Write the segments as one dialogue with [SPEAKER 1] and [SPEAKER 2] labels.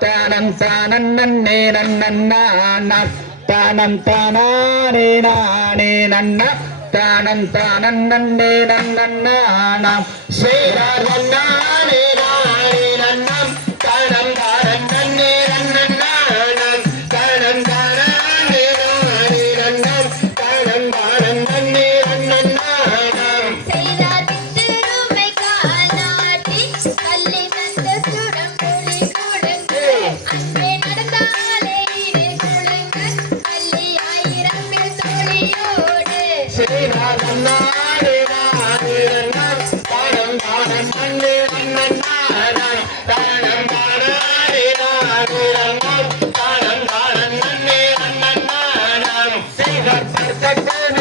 [SPEAKER 1] தானம் தானே நன்னா தானம் தானே நானே நன்னா தானம் தானே நன்னா நாம் Take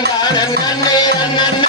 [SPEAKER 1] ரன்னன் ரன்னன் ரன்னன்